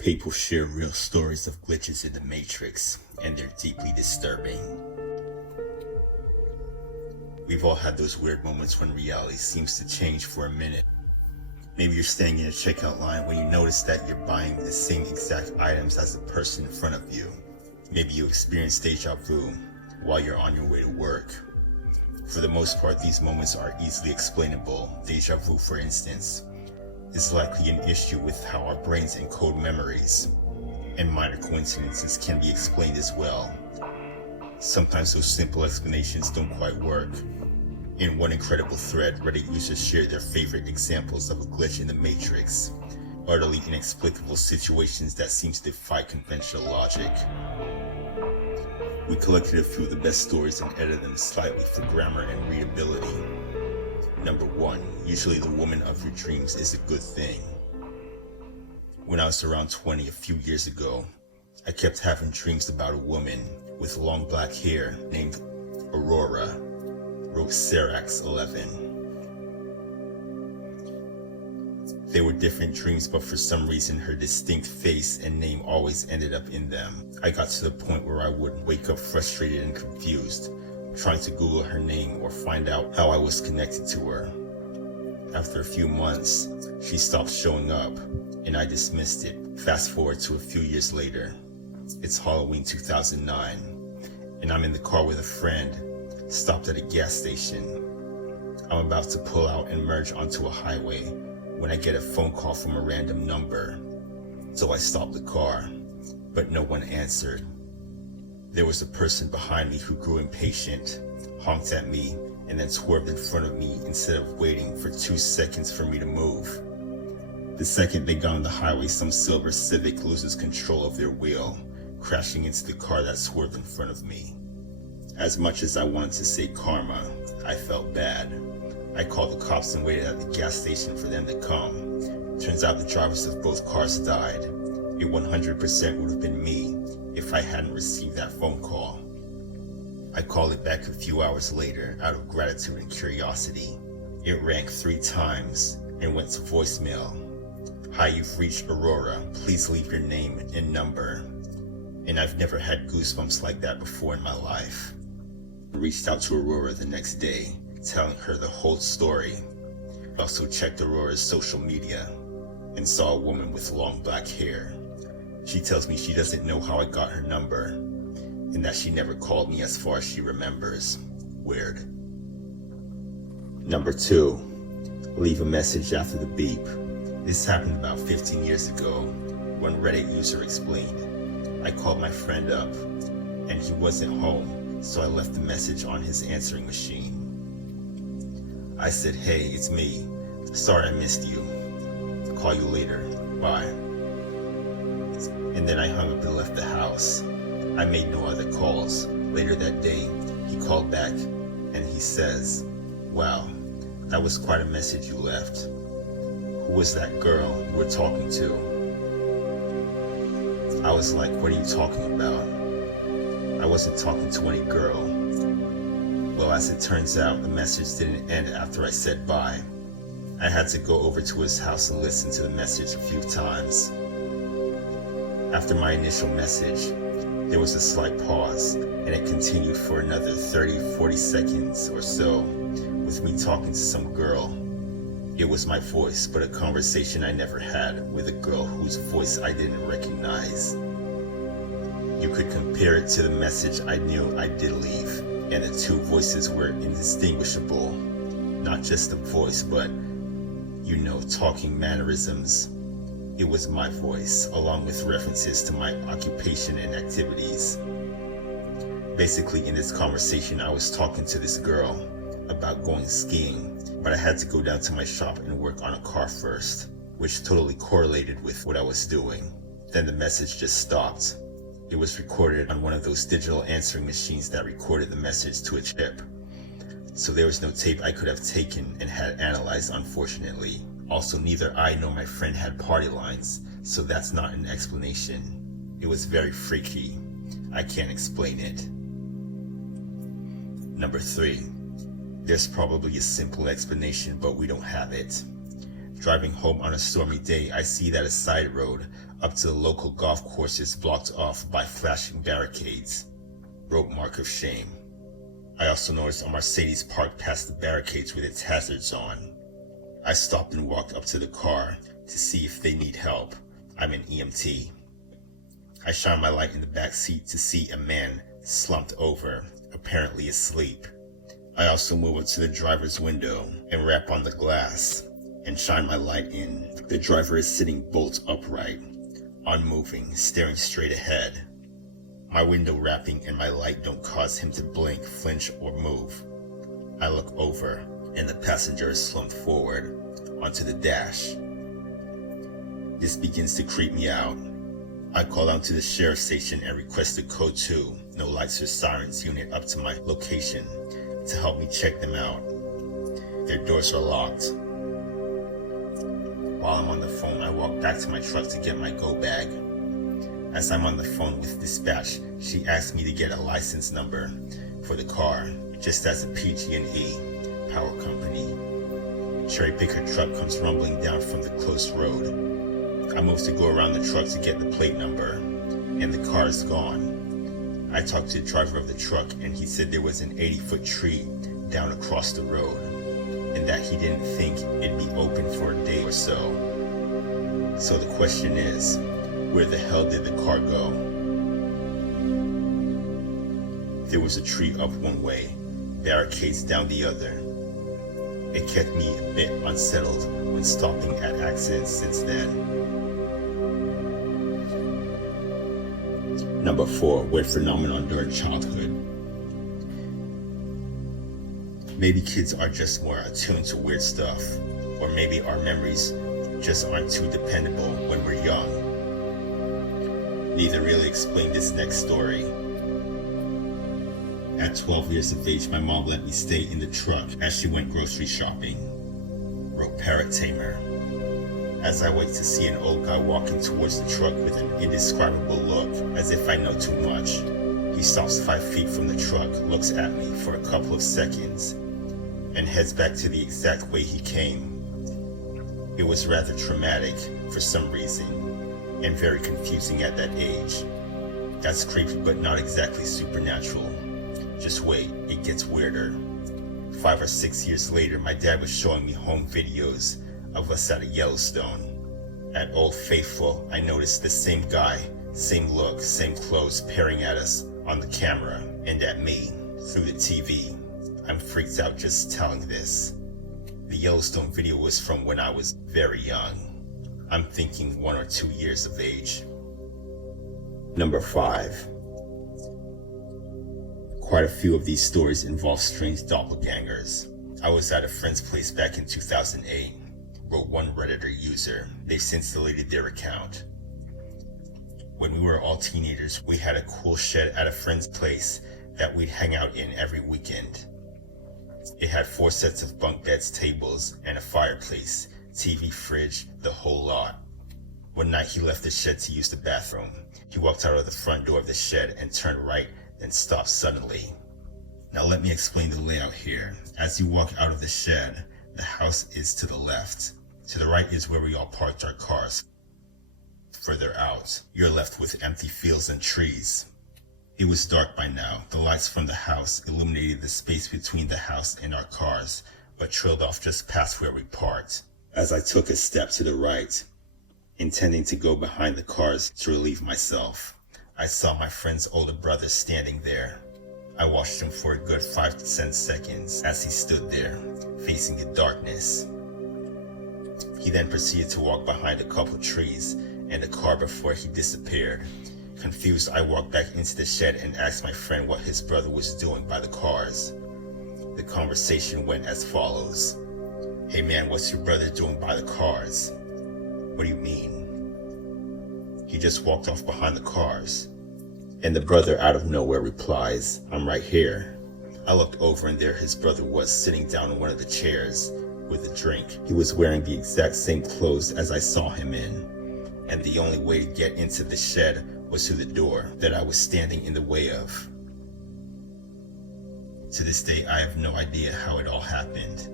People share real stories of glitches in the Matrix, and they're deeply disturbing. We've all had those weird moments when reality seems to change for a minute. Maybe you're standing in a checkout line when you notice that you're buying the same exact items as the person in front of you. Maybe you experience deja vu while you're on your way to work. For the most part, these moments are easily explainable. Deja vu, for instance, is likely an issue with how our brains encode memories, and minor coincidences can be explained as well. Sometimes those simple explanations don't quite work. In one incredible thread, Reddit users shared their favorite examples of a glitch in the Matrix, utterly inexplicable situations that seem to defy conventional logic. We collected a few of the best stories and edited them slightly for grammar and readability. Number 1. Usually the woman of your dreams is a good thing. When I was around 20 a few years ago, I kept having dreams about a woman with long black hair named Aurora, wrote Serax 11. They were different dreams, but for some reason her distinct face and name always ended up in them. I got to the point where I would wake up frustrated and confused, trying to Google her name or find out how I was connected to her. After a few months, she stopped showing up, and I dismissed it. Fast forward to a few years later. It's Halloween 2009, and I'm in the car with a friend, stopped at a gas station. I'm about to pull out and merge onto a highway when I get a phone call from a random number. So I stopped the car, but no one answered. There was a person behind me who grew impatient, honked at me, and then swerved in front of me instead of waiting for 2 seconds for me to move. The second they got on the highway, some silver Civic loses control of their wheel, crashing into the car that swerved in front of me. As much as I wanted to say karma, I felt bad. I called the cops and waited at the gas station for them to come. Turns out the drivers of both cars died. It 100% would have been me if I hadn't received that phone call. I called it back a few hours later out of gratitude and curiosity. It rang 3 times and went to voicemail. Hi, you've reached Aurora. Please leave your name and number. And I've never had goosebumps like that before in my life. I reached out to Aurora the next day, telling her the whole story. I also checked Aurora's social media and saw a woman with long black hair. She tells me she doesn't know how I got her number, and that she never called me as far as she remembers. Weird. Number 2. Leave a message after the beep. This happened about 15 years ago. One Reddit user explained. I called my friend up, and he wasn't home, so I left a message on his answering machine. I said, hey, it's me. Sorry I missed you. Call you later. Bye. And then I hung up and left the house. I made no other calls. Later that day, he called back, and he says, wow, that was quite a message you left. Who was that girl you were talking to? I was like, what are you talking about? I wasn't talking to any girl. Well, as it turns out, the message didn't end after I said bye. I had to go over to his house and listen to the message a few times. After my initial message, there was a slight pause, and it continued for another 30-40 seconds or so, with me talking to some girl. It was my voice, but a conversation I never had with a girl whose voice I didn't recognize. You could compare it to the message I knew I did leave, and the two voices were indistinguishable. Not just the voice, but, talking mannerisms. It was my voice, along with references to my occupation and activities. Basically, in this conversation, I was talking to this girl about going skiing, but I had to go down to my shop and work on a car first, which totally correlated with what I was doing. Then the message just stopped. It was recorded on one of those digital answering machines that recorded the message to a chip. So there was no tape I could have taken and had analyzed, unfortunately. Also, neither I nor my friend had party lines, so that's not an explanation. It was very freaky. I can't explain it. Number 3. There's probably a simple explanation, but we don't have it. Driving home on a stormy day, I see that a side road up to the local golf courses blocked off by flashing barricades. Rope mark of shame. I also noticed a Mercedes parked past the barricades with its hazards on. I stopped and walked up to the car to see if they need help. I'm an EMT. I shine my light in the back seat to see a man slumped over, apparently asleep. I also move up to the driver's window and rap on the glass and shine my light in. The driver is sitting bolt upright, unmoving, staring straight ahead. My window rapping and my light don't cause him to blink, flinch, or move. I look over and the passenger is slumped forward onto the dash. This begins to creep me out. I call out to the sheriff's station and request a code 2, no lights or sirens unit up to my location to help me check them out. Their doors are locked. While I'm on the phone, I walk back to my truck to get my go bag. As I'm on the phone with dispatch, she asks me to get a license number for the car, just as a PG&E power company. Cherry picker truck comes rumbling down from the close road. I move to go around the truck to get the plate number, and the car is gone. I talked to the driver of the truck, and he said there was an 80-foot tree down across the road, and that he didn't think it'd be open for a day or so. So the question is, where the hell did the car go? There was a tree up one way, barricades down the other. It kept me a bit unsettled when stopping at accidents since then. Number 4, weird phenomenon during childhood. Maybe kids are just more attuned to weird stuff, or maybe our memories just aren't too dependable when we're young. Neither really explain this next story. At 12 years of age, my mom let me stay in the truck as she went grocery shopping. Wrote Parrot Tamer. As I wait to see an old guy walking towards the truck with an indescribable look, as if I know too much. He stops 5 feet from the truck, looks at me for a couple of seconds, and heads back to the exact way he came. It was rather traumatic for some reason, and very confusing at that age. That's creepy but not exactly supernatural. Just wait, it gets weirder. 5 or 6 years later, my dad was showing me home videos of us at a Yellowstone. At Old Faithful, I noticed the same guy, same look, same clothes peering at us on the camera and at me through the TV. I'm freaked out just telling this. The Yellowstone video was from when I was very young. I'm thinking 1 or 2 years of age. Number 5. Quite a few of these stories involve strange doppelgangers. I was at a friend's place back in 2008. Wrote one Redditor user. They've since deleted their account. When we were all teenagers, we had a cool shed at a friend's place that we'd hang out in every weekend. It had 4 sets of bunk beds, tables, and a fireplace, TV, fridge, the whole lot. One night he left the shed to use the bathroom. He walked out of the front door of the shed and turned right, then stopped suddenly. Now let me explain the layout here. As you walk out of the shed, the house is to the left. To the right is where we all parked our cars. Further out, you're left with empty fields and trees. It was dark by now. The lights from the house illuminated the space between the house and our cars, but trailed off just past where we parked. As I took a step to the right, intending to go behind the cars to relieve myself, I saw my friend's older brother standing there. I watched him for a good 5 to 10 seconds as he stood there, facing the darkness. He then proceeded to walk behind a couple trees and a car before he disappeared. Confused, I walked back into the shed and asked my friend what his brother was doing by the cars. The conversation went as follows. "Hey man, what's your brother doing by the cars?" "What do you mean?" "He just walked off behind the cars." And the brother out of nowhere replies, "I'm right here." I looked over and there his brother was sitting down in one of the chairs with a drink. He was wearing the exact same clothes as I saw him in, and the only way to get into the shed was through the door that I was standing in the way of. To this day, I have no idea how it all happened.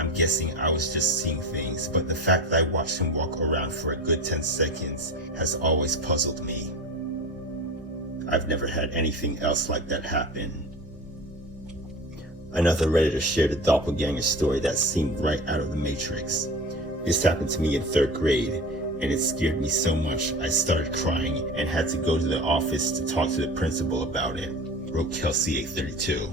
I'm guessing I was just seeing things, but the fact that I watched him walk around for a good 10 seconds has always puzzled me. I've never had anything else like that happen. Another Redditor shared a doppelganger story that seemed right out of the Matrix. This happened to me in 3rd grade, and it scared me so much I started crying and had to go to the office to talk to the principal about it, wrote Kelsey 832.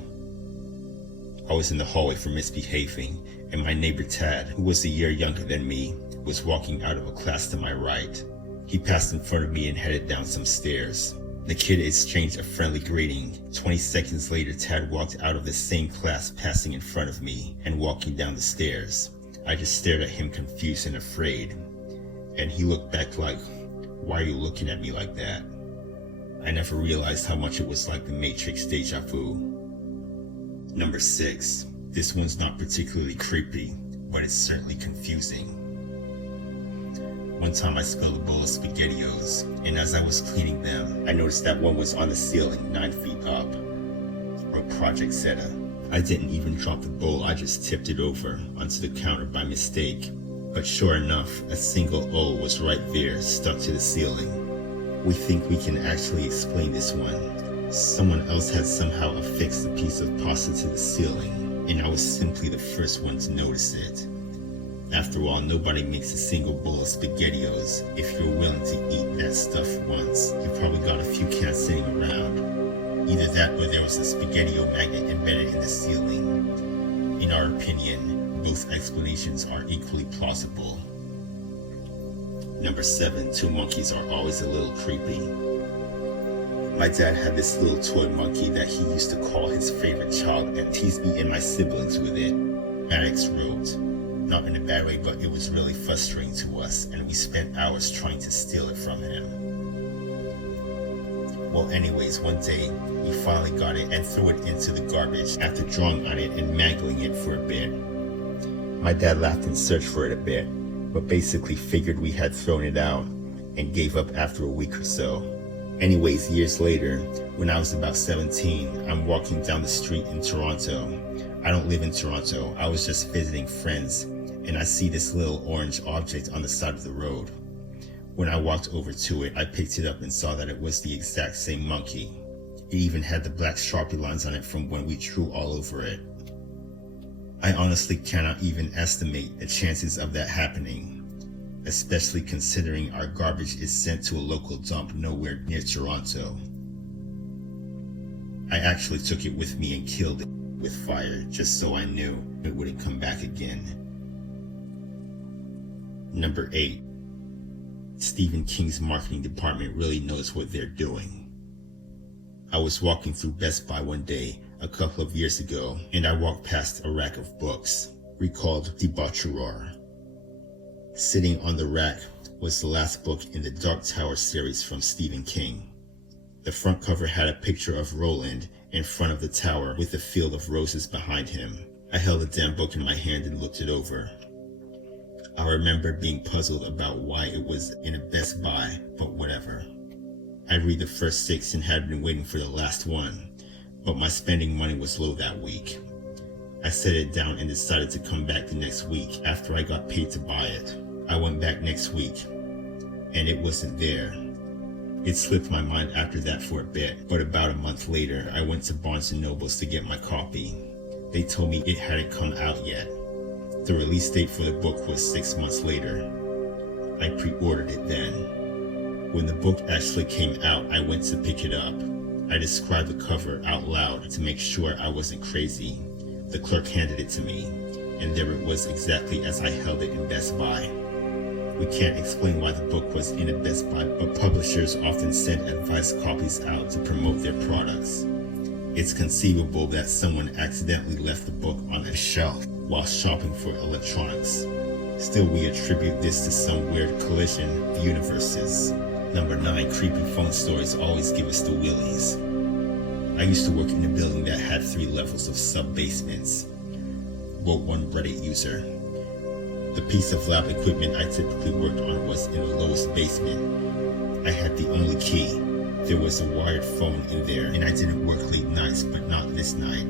I was in the hallway for misbehaving, and my neighbor Tad, who was a year younger than me, was walking out of a class to my right. He passed in front of me and headed down some stairs. The kid exchanged a friendly greeting. 20 seconds later, Tad walked out of the same class, passing in front of me and walking down the stairs. I just stared at him, confused and afraid. And he looked back like, "Why are you looking at me like that?" I never realized how much it was like the Matrix deja vu. Number 6. This one's not particularly creepy, but it's certainly confusing. One time I spilled a bowl of SpaghettiOs, and as I was cleaning them, I noticed that one was on the ceiling 9 feet up. Wrote Project Zeta. I didn't even drop the bowl, I just tipped it over onto the counter by mistake. But sure enough, a single O was right there, stuck to the ceiling. We think we can actually explain this one. Someone else had somehow affixed a piece of pasta to the ceiling, and I was simply the first one to notice it. After all, nobody makes a single bowl of SpaghettiOs. If you're willing to eat that stuff once, you probably got a few cans sitting around. Either that or there was a SpaghettiO magnet embedded in the ceiling. In our opinion, both explanations are equally plausible. Number 7, 2 monkeys are always a little creepy. My dad had this little toy monkey that he used to call his favorite child and tease me and my siblings with it. Maddox wrote, "Not in a bad way, but it was really frustrating to us, and we spent hours trying to steal it from him." Well, anyways, one day, he finally got it and threw it into the garbage after drawing on it and mangling it for a bit. My dad laughed and searched for it a bit, but basically figured we had thrown it out and gave up after a week or so. Anyways, years later, when I was about 17, I'm walking down the street in Toronto. I don't live in Toronto, I was just visiting friends, and I see this little orange object on the side of the road. When I walked over to it, I picked it up and saw that it was the exact same monkey. It even had the black Sharpie lines on it from when we drew all over it. I honestly cannot even estimate the chances of that happening, especially considering our garbage is sent to a local dump nowhere near Toronto. I actually took it with me and killed it with fire just so I knew it wouldn't come back again. Number 8. Stephen King's marketing department really knows what they're doing. I was walking through Best Buy one day a couple of years ago, and I walked past a rack of books recalled Debaucheroir. Sitting on the rack was the last book in the Dark Tower series from Stephen King. The front cover had a picture of Roland in front of the tower with a field of roses behind him. I held the damn book in my hand and looked it over. I remember being puzzled about why it was in a Best Buy, but whatever. I'd read the first 6 and had been waiting for the last one, but my spending money was low that week. I set it down and decided to come back the next week after I got paid to buy it. I went back next week, and it wasn't there. It slipped my mind after that for a bit, but about a month later, I went to Barnes & Noble's to get my copy. They told me it hadn't come out yet. The release date for the book was 6 months later. I pre-ordered it then. When the book actually came out, I went to pick it up. I described the cover out loud to make sure I wasn't crazy. The clerk handed it to me, and there it was exactly as I held it in Best Buy. We can't explain why the book was in a Best Buy, but publishers often send advice copies out to promote their products. It's conceivable that someone accidentally left the book on a shelf while shopping for electronics. Still, we attribute this to some weird collision of universes. Number 9, creepy phone stories always give us the willies. I used to work in a building that had 3 levels of sub-basements, wrote one Reddit user. The piece of lab equipment I typically worked on was in the lowest basement. I had the only key. There was a wired phone in there, and I didn't work late nights, but not this night.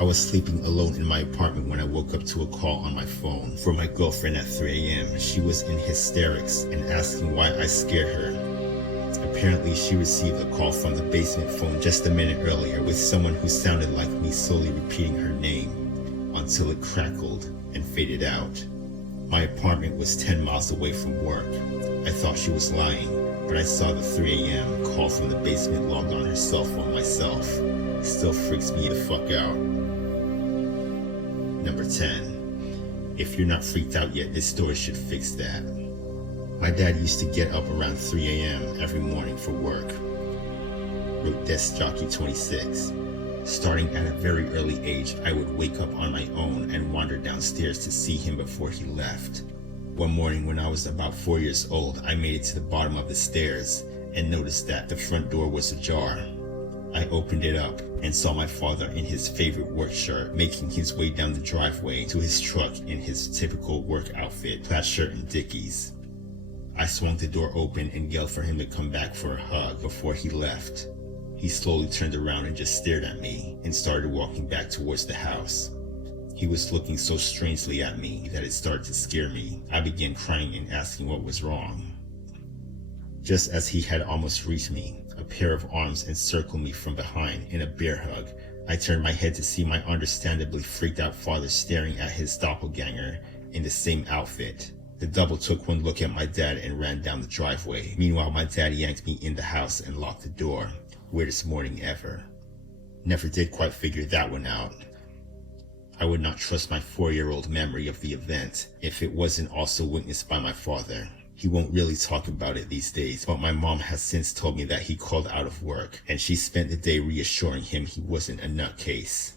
I was sleeping alone in my apartment when I woke up to a call on my phone from my girlfriend at 3 a.m. She was in hysterics and asking why I scared her. Apparently, she received a call from the basement phone just a minute earlier with someone who sounded like me slowly repeating her name until it crackled and faded out. My apartment was 10 miles away from work. I thought she was lying, but I saw the 3 a.m. call from the basement logged on her cell phone myself. Still freaks me the fuck out. Number 10. If you're not freaked out yet, this story should fix that. My dad used to get up around 3 a.m. every morning for work. Wrote Desk Jockey 26. Starting at a very early age, I would wake up on my own and wander downstairs to see him before he left. One morning when I was about 4 years old, I made it to the bottom of the stairs and noticed that the front door was ajar. I opened it up and saw my father in his favorite work shirt making his way down the driveway to his truck in his typical work outfit, plaid shirt and Dickies. I swung the door open and yelled for him to come back for a hug before he left. He slowly turned around and just stared at me and started walking back towards the house. He was looking so strangely at me that it started to scare me. I began crying and asking what was wrong. Just as he had almost reached me, a pair of arms encircled me from behind in a bear hug. I turned my head to see my understandably freaked out father staring at his doppelganger in the same outfit. The double took one look at my dad and ran down the driveway. Meanwhile, my dad yanked me in the house and locked the door. Weirdest morning ever. Never did quite figure that one out. I would not trust my 4-year-old memory of the event if it wasn't also witnessed by my father. He won't really talk about it these days, but my mom has since told me that he called out of work and she spent the day reassuring him he wasn't a nutcase.